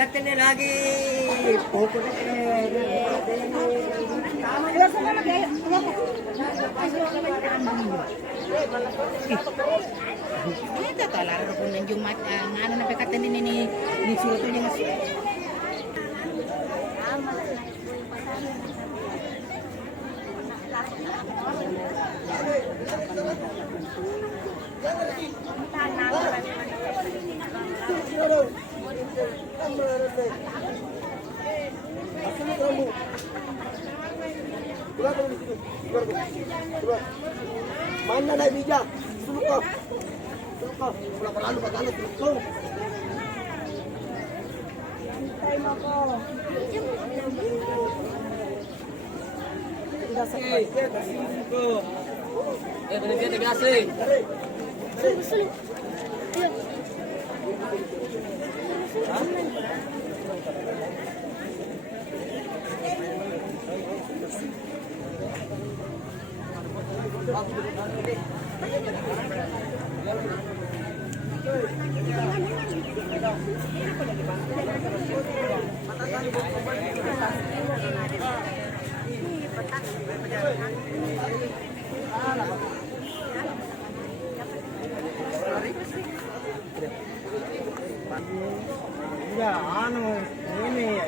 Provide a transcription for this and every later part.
Katanya lagi pokok Ito to, laro ko ng Jumat, ano na pekatan ni suto niya nga siya. Mana naik bijak? Suluk kau. Pulang lalu kat lalu suluk. Hintay mo ko. Tidak sampai. Berhenti gasing. Suluk. Ya, anu ini.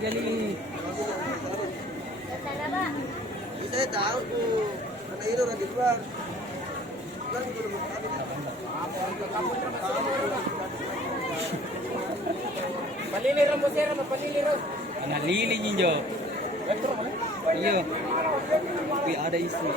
Gali. Sana ba? Saya tahu tuh. Karena itu lagi keluar. Paliliro mo sir, paliliro. Nalili ninyo. Iyo. Kuy ada isu.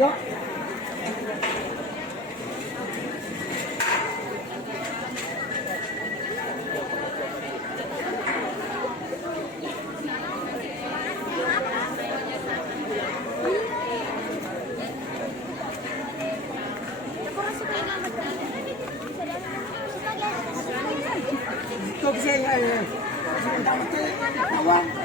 Yuk. Ito kasi ay. Awang.